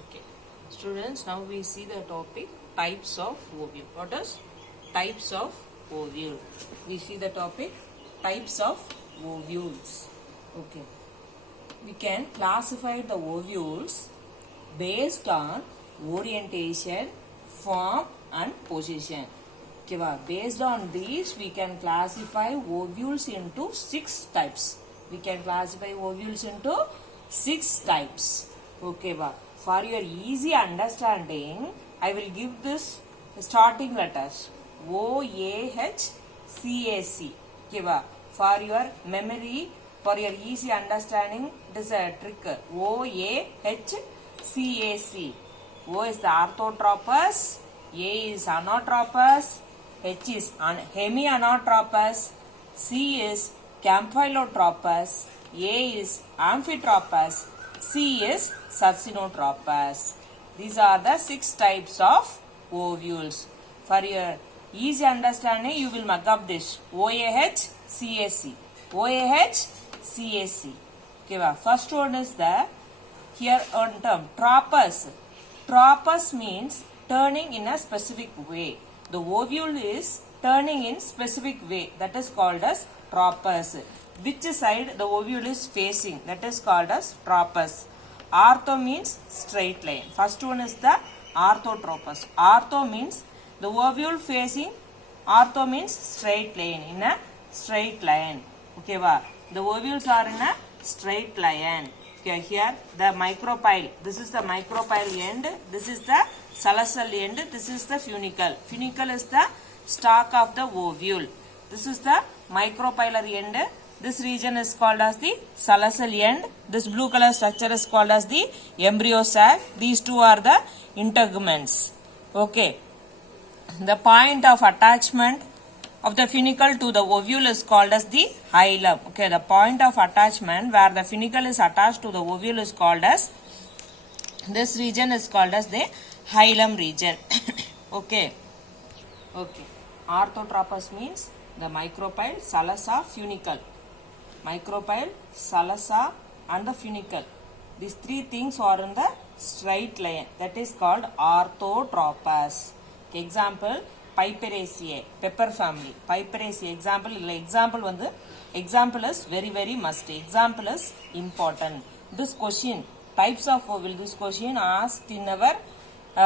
Okay. Students, now we see the topic types of ovule. What is types of ovule? We see the topic types of ovules. Okay. We can classify the ovules based on orientation, form and position. Okay, based on these, we can classify ovules into 6 types. We can classify ovules into 6 types. Okay, for your easy understanding, I will give this starting letters O, A, H, C, A, C. Okay, for your memory, for your easy understanding, it is a trick. O, A, H, C, A, C. O is the orthotropous, A is anatropous, H is hemianatropous, C is campylotropous, A is amphitropous, C is succinotropous. These are the 6 types of ovules. For your easy understanding, you will mug up this OAH, CAC. OAH, CAC. Okay, first one is the here on term tropous. Tropous means turning in a specific way. The ovule is turning in specific way. That is called as tropous. Which side the ovule is facing? That is called as tropous. Ortho means straight line. First one is the orthotropous. Ortho means the ovule facing. Ortho means straight line. In a straight line. Okay, the ovules are in a straight line. Okay, here the micropyle. This is the micropyle end. This is the salacal end. This is the funicle. Funicle is the stalk of the ovule. This is the micropylar end. This region is called as the salacal end. This blue color structure is called as the embryo sac. These two are the integuments. Okay. The point of attachment of the funicle to the ovule is called as the hilum. Okay, the point of attachment where the funicle is attached to the ovule is called as, this region is called as the hilum region. Okay. Okay. Orthotropous means the micropyle, salasa, funicle. Micropyle, salasa and the funicle. These 3 things are in the straight line. That is called orthotropous. Example, Piperaceae, pepper family. Piperaceae, example is very must. Example is important. This question, types of ovule, this question asked in our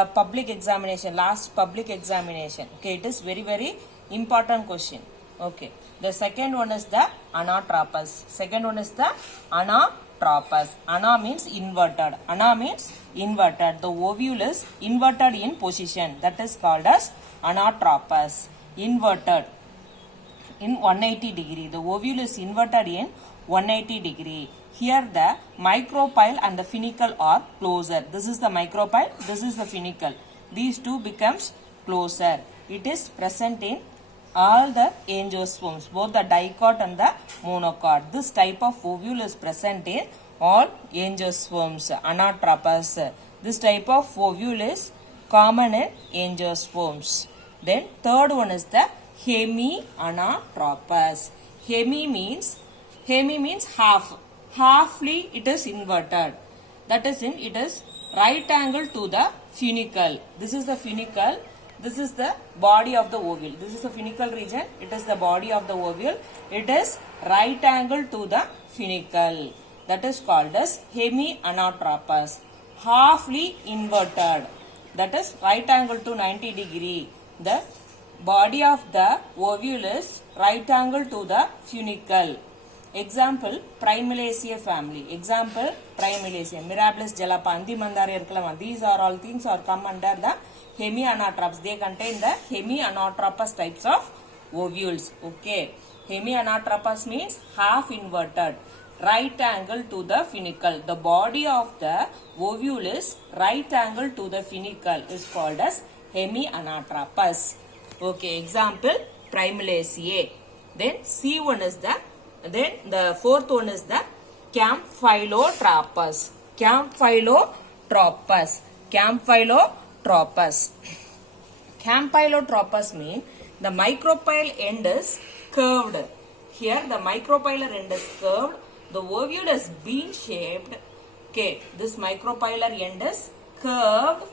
public examination, last public examination. Okay, it is very important question. Okay, the second one is the anatropous. Second one is the anatropous. Ana means inverted. Ana means inverted. The ovule is inverted in position. That is called as anatropous. Inverted in 180 degree. The ovule is inverted in 180 degree. Here the micropyle and the funicle are closer. This is the micropyle. This is the funicle. These two becomes closer. It is present in all the angiosperms, both the dicot and the monocot. This type of ovule is present in all angiosperms, anatropous. This type of ovule is common in angiosperms. Then third one is the hemianatropous. Hemi means half. Halfly it is inverted. That is it is right angle to the funicle. This is the funicle. This is the body of the ovule. This is the funicle region. It is the body of the ovule. It is right angle to the funicle. That is called as hemianatropous. Halfly inverted. That is right angle to 90 degree. The body of the ovule is right angle to the funicle. Example, Primulaceae family. Example, Primulaceae. Mirabilis, Jalapa, Mandara. These are all things are come under the hemianatropous. They contain the hemianatropous types of ovules. Okay. Hemianatropous means half inverted. Right angle to the funicle. The body of the ovule is right angle to the funicle is called as hemianatropous. Okay. Example, Primulaceae. Then C1 is the, then the fourth one is the Campylotropous. Campylotropous. Campylotropous. Campylotropous means the micropyle end is curved. Here the micropylar end is curved. The ovule is bean shaped. Okay, this micropylar end is curved.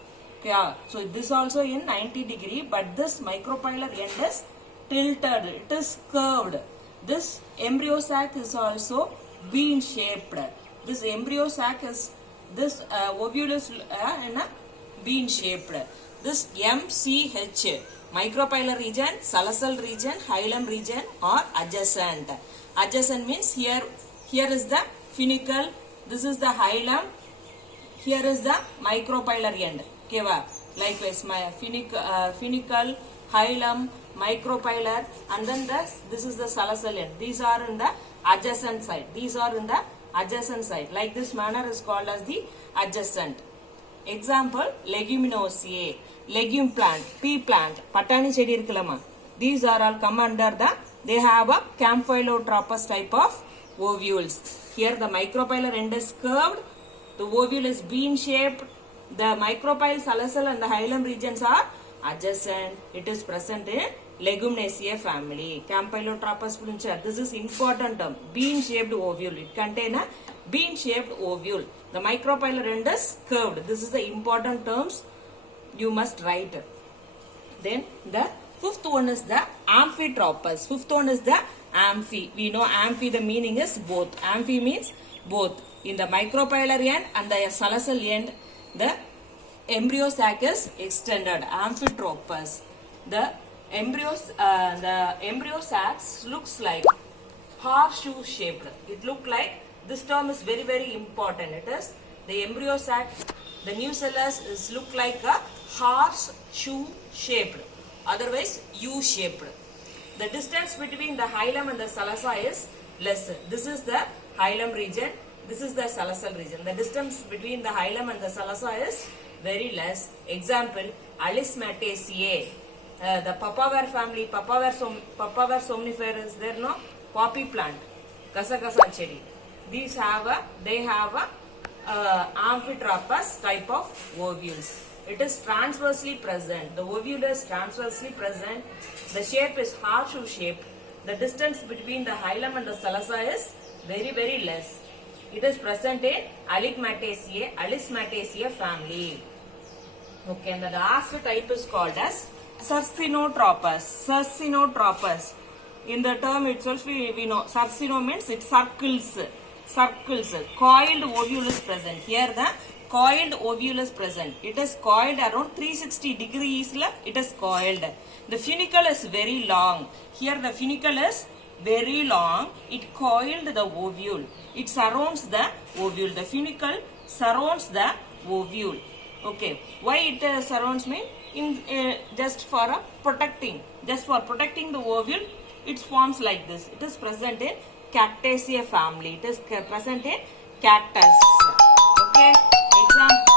Yeah, so this also in 90 degree, but this micropylar end is tilted. It is curved. This embryo sac is also bean shaped. This embryo sac is this ovule is in a bean shaped. This MCH, micropylar region, salazal region, hilum region are adjacent. Adjacent means here is the funicle, this is the hilum, here is the micropylar end. Okay, likewise my funicle, hilum, micropylar, and then this is the salazal end. These are in the adjacent side. These are in the adjacent side. Like this manner is called as the adjacent. Example, leguminosae, legume plant, pea plant, patani chedi irukkalama. These are all come under the, they have a Campylotropous type of ovules. Here the micropylar end is curved, the ovule is bean shaped, the micropyle, salazal and the hilum regions are adjacent. It is present in Leguminaceae family. Campylotropous plincher. This is important term. Bean shaped ovule. It contains a bean shaped ovule. The micropylar end is curved. This is the important terms you must write. Then the fifth one is the Amphitropous. Fifth one is the amphi. We know amphi, the meaning is both. Amphi means both. In the micropylar end and the salazal end, the embryo sac is extended. Amphitropous. The embryo sac looks like horseshoe shaped. It look like, this term is very, very important. It is the embryo sac, the nucellus is look like a horseshoe shaped, otherwise U shaped. The distance between the hilum and the salazar is less. This is the hilum region, this is the salazal region. The distance between the hilum and the salazar is very less. Example, Alismataceae. The papaver family, papaver somniferum is there, no? Poppy plant, Kasakasa chedi. These have a, they have a Amphitropous type of ovules. It is transversely present. The ovule is transversely present. The shape is horseshoe shape. The distance between the hilum and the salazar is very, very less. It is present in Alismataceae family. Okay, and the last type is called as Sarcinotropous. Sarcinotropous. In the term itself, we know sarcino means it circles. Circles. Coiled ovule is present. Here the coiled ovule is present. It is coiled around 360 degrees. It is coiled. The funicle is very long. Here the funicle is very long. It coiled the ovule. It surrounds the ovule. The funicle surrounds the ovule. Okay. Why it surrounds me? Just for protecting. Just for protecting the ovule, it forms like this. It is present in Cactaceae family. It is present in cactus. Okay. Example